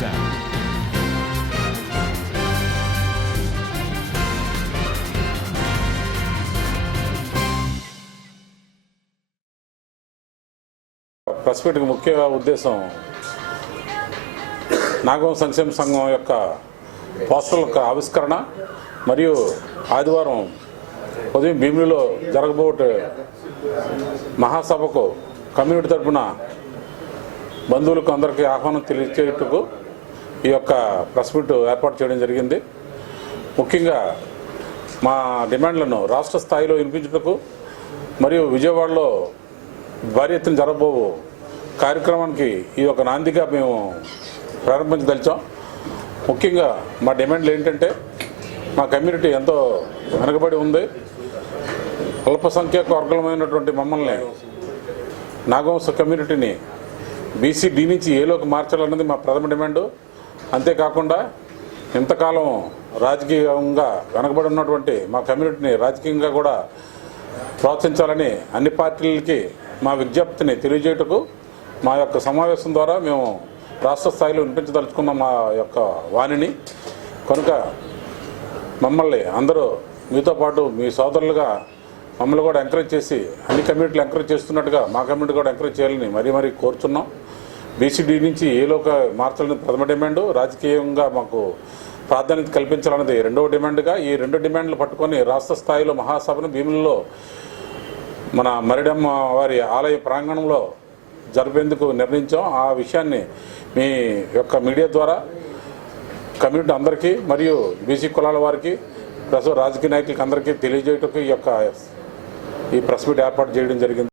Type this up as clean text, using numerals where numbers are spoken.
sound. Press మీట్కి ముఖ్య ఉద్దేశం నాగం సంక్షేమ సంఘం యొక్క పోస్టర్ల యొక్క ఆవిష్కరణ మరియు ఆదివారం ఉదయం భీమిలిలో జరగబోయే మహాసభకు కమ్యూనిటీ తరఫున బంధువులకు అందరికీ ఆహ్వానం తెలియచేయటకు ఈ యొక్క ప్రెస్ మీట్ ఏర్పాటు చేయడం జరిగింది. ముఖ్యంగా మా డిమాండ్లను రాష్ట్ర స్థాయిలో వినిపించుటకు మరియు విజయవాడలో భారీ ఎత్తున జరగబో కార్యక్రమానికి ఈ యొక్క నాందిగా మేము ప్రారంభించదలిచాం. ముఖ్యంగా మా డిమాండ్లు ఏంటంటే మా కమ్యూనిటీ ఎంతో వెనకబడి ఉంది. అల్పసంఖ్యాక వర్గమైనటువంటి మమ్మల్ని నాగవంశ కమ్యూనిటీని బీసీ డి నుంచి ఏలోకి మార్చాలన్నది మా ప్రథమ డిమాండు. అంతేకాకుండా ఇంతకాలం రాజకీయంగా వెనకబడి ఉన్నటువంటి మా కమ్యూనిటీని రాజకీయంగా కూడా ప్రోత్సహించాలని అన్ని పార్టీలకి మా విజ్ఞప్తిని తెలియజేయటకు మా యొక్క సమావేశం ద్వారా మేము రాష్ట్ర స్థాయిలో వినిపించదలుచుకున్న మా యొక్క వాణిని కనుక మమ్మల్ని అందరూ మీతో పాటు మీ సోదరులుగా మమ్మల్ని కూడా ఎంకరేజ్ చేసి అన్ని కమ్యూనిటీలు ఎంకరేజ్ చేస్తున్నట్టుగా మా కమ్యూనిటీ కూడా ఎంకరేజ్ చేయాలని మరీ కోరుచున్నాం. బీసీడీ నుంచి ఏలోగా మార్చాలని ప్రథమ డిమాండు, రాజకీయంగా మాకు ప్రాధాన్యత కల్పించాలన్నది రెండవ డిమాండ్గా ఈ రెండు డిమాండ్లు పట్టుకొని రాష్ట్ర స్థాయిలో మహాసభను భీములలో మన మరిడమ్మ వారి ఆలయ ప్రాంగణంలో జరిపేందుకు నిర్ణయించాం. ఆ విషయాన్ని మీ యొక్క మీడియా ద్వారా కమ్యూనిటీ అందరికీ మరియు బీసీ కులాల వారికి రాజకీయ నాయకులకి అందరికీ తెలియజేయటకు ఈ ప్రెస్ మీట్ ఏర్పాటు చేయడం జరిగింది.